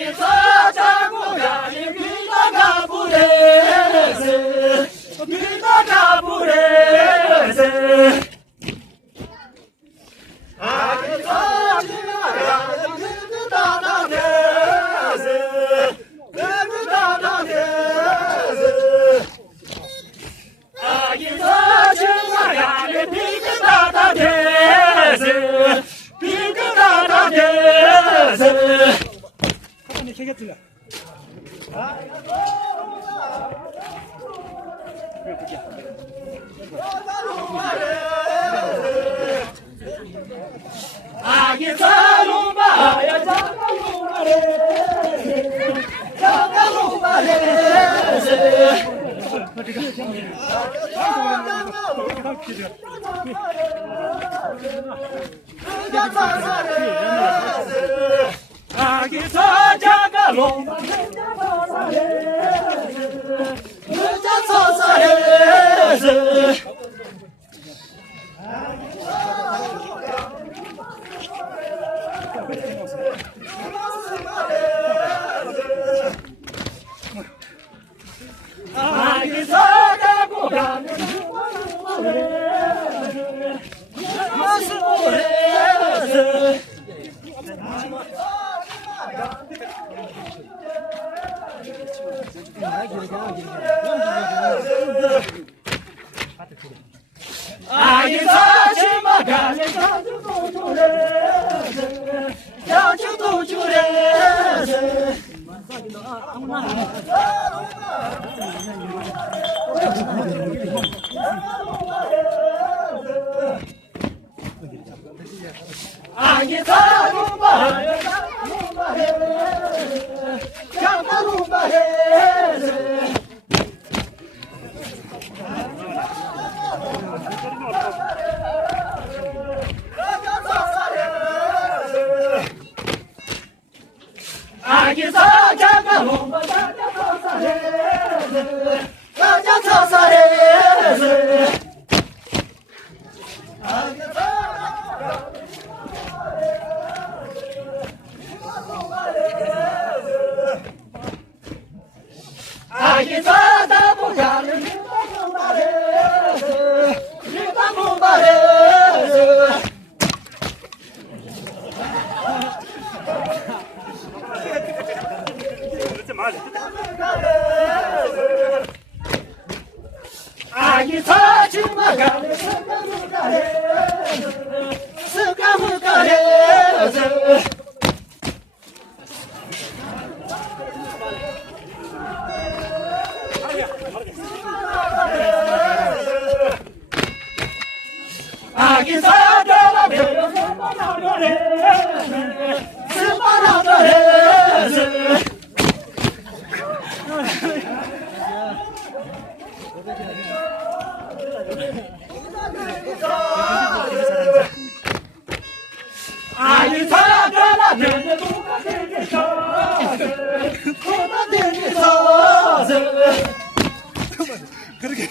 아기서 자고가니 비다가 부레세 비다가 부레세 아기서 지나가니 비다가 대세 비다가 대세 아기서 지나가니 비다가 대세 비다가 대세 한번에 개겼지라. 아기서 루마야 자가 루마레 자가 루마레 아기서 자가 루마레 서사레 아기서 자고 가는 아기서 지마가는 자주도 주레 자주도 주레 아기서 루마레 자가 루마레 아기서 자가 루마 자가 서사레 자가 서사레 아기서 다보자는 리바 무바레 아기서 지마가네 스카무가레 아기서 돌아가면 스파나더레 아기서 돌아가면 누가 되겠어 누가 되겠어 그렇게.